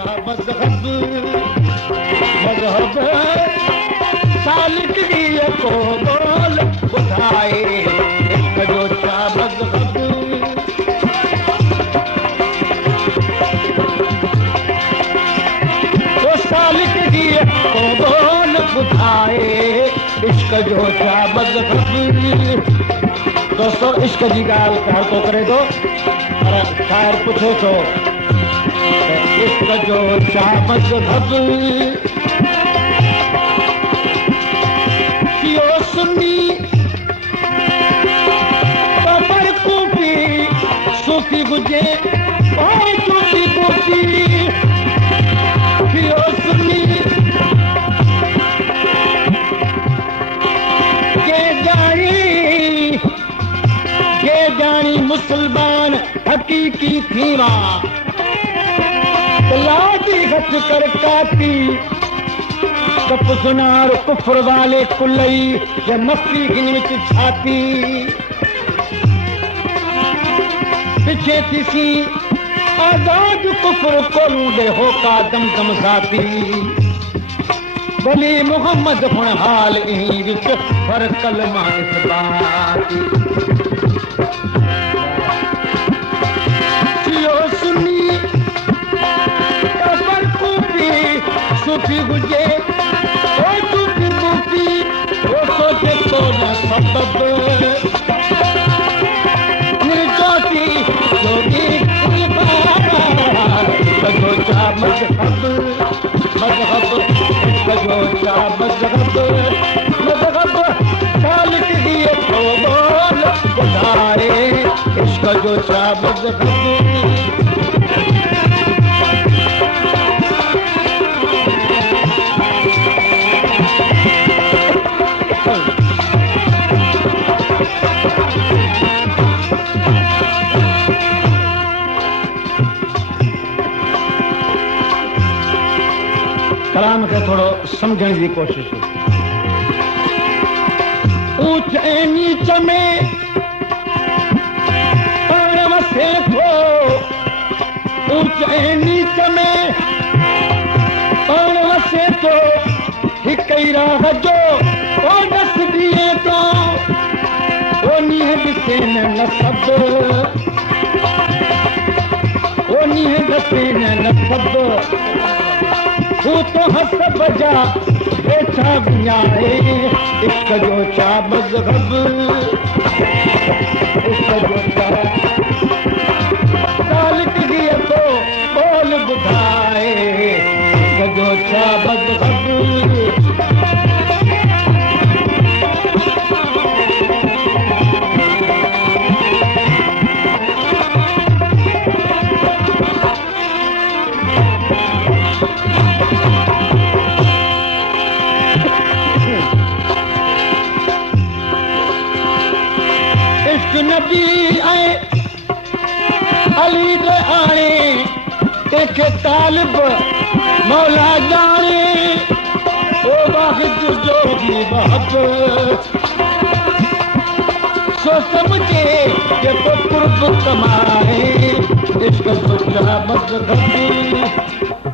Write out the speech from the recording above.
छा मज़हब मज़हब सालिक दीअ को बोल ॿुधाए इश्क जो छा मज़हब तो सालिक दीअ को बोल ॿुधाए इश्क जो छा मज़हब दोस्तों इश्क जी ॻाल्हि कार थो करे थो पर शाइर पुछे थो इश्क जो छा मज़हब कियो सुन्नी पर कूफी सूफी हुजे और सूफी कूफी कियो सुन्नी के जानी मुसलमान हकीकी थीवा लादी घट कर काती कप सुनार कुफर वाले कुलई जे मस्ती गिन विच छाती पिछे थीसी आजाद कुफर कोलू दे होका दम दम साथी भली मोहम्मद हुण हाल इही विच पर कलमा इसबाती थियो सुनी पर कूफी सूफी हुजे ओ सूफी कूफी ओ सोचे तो न सबब निर्जोती जोगी कुलबार कजो चा मज़हब मज़हब कजो चा मज़हब मज़हब सालिक दीअ को बोल ॿुधाए इश्क जो छा मज़हब कलाम खे थोरो सम्झण जी कोशिश ऊंच ऐं नीच में पाण वसे थो ऊंच ऐं नीच में पाण वसे थो हिक ई राह जो ओ डस बीहे थो ओ नीह ॾिसे न सब ओ नीह ॾिसे न सब तू तो हसब जा वेठा विञाए इश्क जो छा मज़हब इश्क जो छा सालिक दीअ को बोल ॿुधाए इश्क जो छा मज़हब नबी ऐं अली दे आणे तंहिंखे तालिब मौला ॼाणे ओ वाहिद जो बि महब सो सम्झे जेको कुर्ब कमाए इश्क जो छा मज़हब